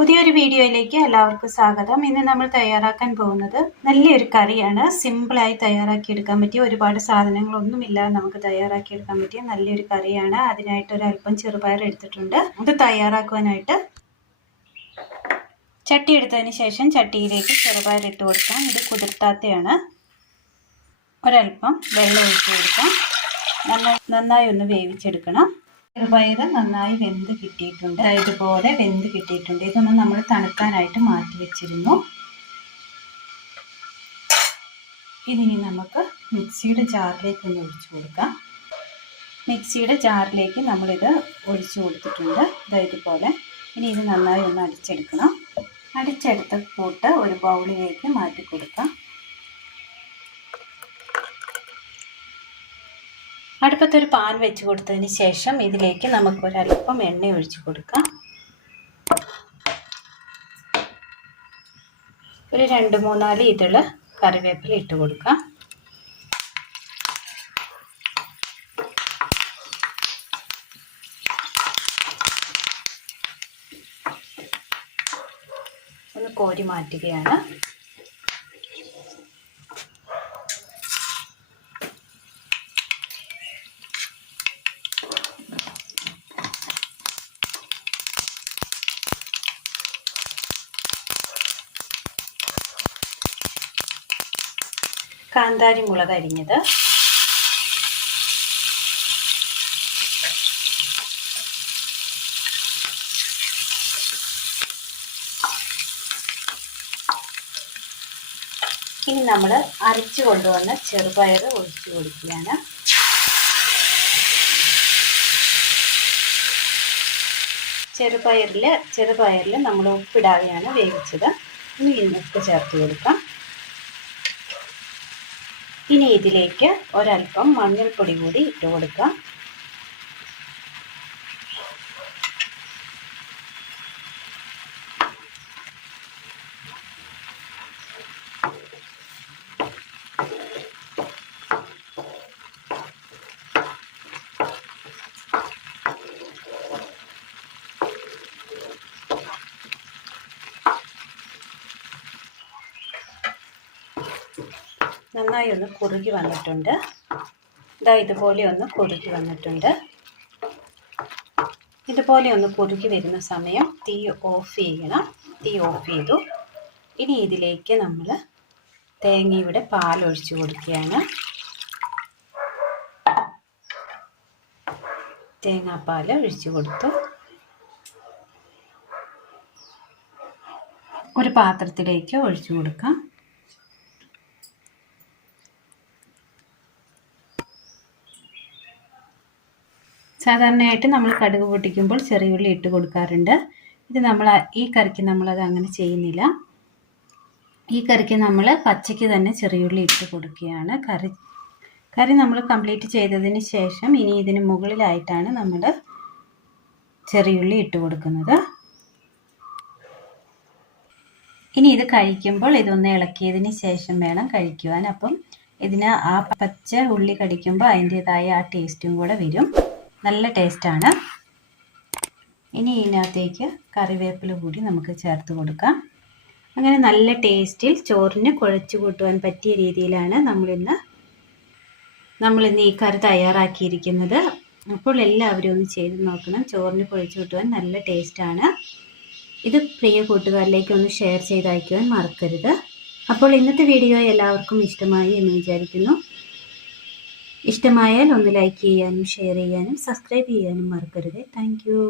പുതിയൊരു വീഡിയോയിലേക്ക് എല്ലാവർക്കും സ്വാഗതം. ഇന്ന് നമ്മൾ തയ്യാറാക്കാൻ പോകുന്നത് നല്ലൊരു കറിയാണ്. സിമ്പിളായി തയ്യാറാക്കിയെടുക്കാൻ പറ്റിയ, ഒരുപാട് സാധനങ്ങളൊന്നുമില്ലാതെ നമുക്ക് തയ്യാറാക്കിയെടുക്കാൻ പറ്റിയ നല്ലൊരു കറിയാണ്. അതിനായിട്ട് ഒരല്പം ചെറുപയർ എടുത്തിട്ടുണ്ട്. ഇത് തയ്യാറാക്കുവാനായിട്ട് ചട്ടി എടുത്തതിന് ശേഷം ചട്ടിയിലേക്ക് ചെറുപയർ ഇട്ട് കൊടുക്കാം. ഇത് കുതിർത്താത്തയാണ്. ഒരല്പം വെള്ളം ഒഴിച്ച് കൊടുക്കാം. നന്നായി ഒന്ന് വേവിച്ചെടുക്കണം. ചെറുപയർ നന്നായി വെന്ത് കിട്ടിയിട്ടുണ്ട്. ഇതുപോലെ വെന്ത് കിട്ടിയിട്ടുണ്ട്. ഇതൊന്ന് നമ്മൾ തണുക്കാനായിട്ട് മാറ്റി വെച്ചിരുന്നു. ഇതിനി നമുക്ക് മിക്സിയുടെ ജാറിലേക്ക് ഒന്ന് ഒഴിച്ചു കൊടുക്കാം. മിക്സിയുടെ ജാറിലേക്ക് നമ്മളിത് ഒഴിച്ചു കൊടുത്തിട്ടുണ്ട്. ഇതുപോലെ. ഇനി ഇത് നന്നായി ഒന്ന് അടിച്ചെടുക്കണം. അടിച്ചെടുത്ത കൂട്ട് ഒരു ബൗളിലേക്ക് മാറ്റി കൊടുക്കാം. അടുപ്പത്തൊരു പാൻ വെച്ച് കൊടുത്തതിന് ശേഷം ഇതിലേക്ക് നമുക്കൊരല്പം എണ്ണ ഒഴിച്ച് കൊടുക്കാം. ഒരു 2-3 ഇതള് കറിവേപ്പില ഇട്ട് കൊടുക്കാം. ഒന്ന് കോരി മാറ്റുകയാണ്. കാന്താരി മുളക് അരിഞ്ഞത്, ഇനി നമ്മൾ അരച്ചു കൊണ്ടുവന്ന ചെറുപയർ ഒഴിച്ചു കൊടുക്കുകയാണ്. ചെറുപയറിൽ നമ്മൾ ഉപ്പിടാതെയാണ് വേവിച്ചത്. ഇനി ഉപ്പ് ചേർത്ത് കൊടുക്കാം. ഇനി ഇതിലേക്ക് ഒരല്പം മഞ്ഞൾപ്പൊടി കൂടി ഇട്ട് കൊടുക്കാം. നന്നായി ഒന്ന് കുറുകി വന്നിട്ടുണ്ട്. ഇതുപോലെ ഒന്ന് കുറുകി വന്നിട്ടുണ്ട്. ഇതുപോലെ ഒന്ന് കുറുകി വരുന്ന സമയം തീ ഓഫ് ചെയ്യണം. തീ ഓഫ് ചെയ്തു. ഇനി ഇതിലേക്ക് നമ്മൾ തേങ്ങയുടെ പാലൊഴിച്ച് കൊടുക്കുകയാണ്. തേങ്ങാപ്പാൽ ഒഴിച്ചു കൊടുത്തു. ഒരു പാത്രത്തിലേക്ക് ഒഴിച്ചു കൊടുക്കാം. സാധാരണയായിട്ട് നമ്മൾ കടുക് പൊട്ടിക്കുമ്പോൾ ചെറിയ ഉള്ളി ഇട്ട് കൊടുക്കാറുണ്ട്. ഈ കറിക്ക് നമ്മളത് അങ്ങനെ ചെയ്യുന്നില്ല. ഈ കറിക്ക് നമ്മൾ പച്ചയ്ക്ക് തന്നെ ചെറിയ ഉള്ളി ഇട്ട് കൊടുക്കുകയാണ്. കറി നമ്മൾ കംപ്ലീറ്റ് ചെയ്തതിന് ശേഷം ഇനി ഇതിന് മുകളിലായിട്ടാണ് നമ്മൾ ചെറിയ ഉള്ളി ഇട്ട് കൊടുക്കുന്നത്. ഇനി ഇത് കഴിക്കുമ്പോൾ ഇതൊന്ന് ഇളക്കിയതിന് ശേഷം വേണം കഴിക്കുവാൻ. അപ്പം ഇതിന് ആ പച്ച ഉള്ളി കടിക്കുമ്പോൾ അതിൻ്റേതായ ആ ടേസ്റ്റും കൂടെ വരും. നല്ല ടേസ്റ്റാണ്. ഇനി ഇതിനകത്തേക്ക് കറിവേപ്പില കൂടി നമുക്ക് ചേർത്ത് കൊടുക്കാം. അങ്ങനെ നല്ല ടേസ്റ്റിൽ ചോറിന് കുഴച്ച് കൂട്ടുവാൻ പറ്റിയ രീതിയിലാണ് നമ്മളിന്ന് ഈ കറി തയ്യാറാക്കിയിരിക്കുന്നത്. അപ്പോൾ എല്ലാവരും ഒന്ന് ചെയ്ത് നോക്കണം. ചോറിന് കുഴച്ച് കൂട്ടുവാൻ നല്ല ടേസ്റ്റാണ്. ഇത് പ്രിയ കൂട്ടുകാരിലേക്ക് ഒന്ന് ഷെയർ ചെയ്ത് അയക്കുവാൻ മറക്കരുത്. അപ്പോൾ ഇന്നത്തെ വീഡിയോ എല്ലാവർക്കും ഇഷ്ടമായി എന്ന് വിചാരിക്കുന്നു. ഇഷ്ടമായാൽ ഒന്ന് ലൈക്ക് ചെയ്യാനും ഷെയർ ചെയ്യാനും സബ്സ്ക്രൈബ് ചെയ്യാനും മറക്കരുത്. Thank you.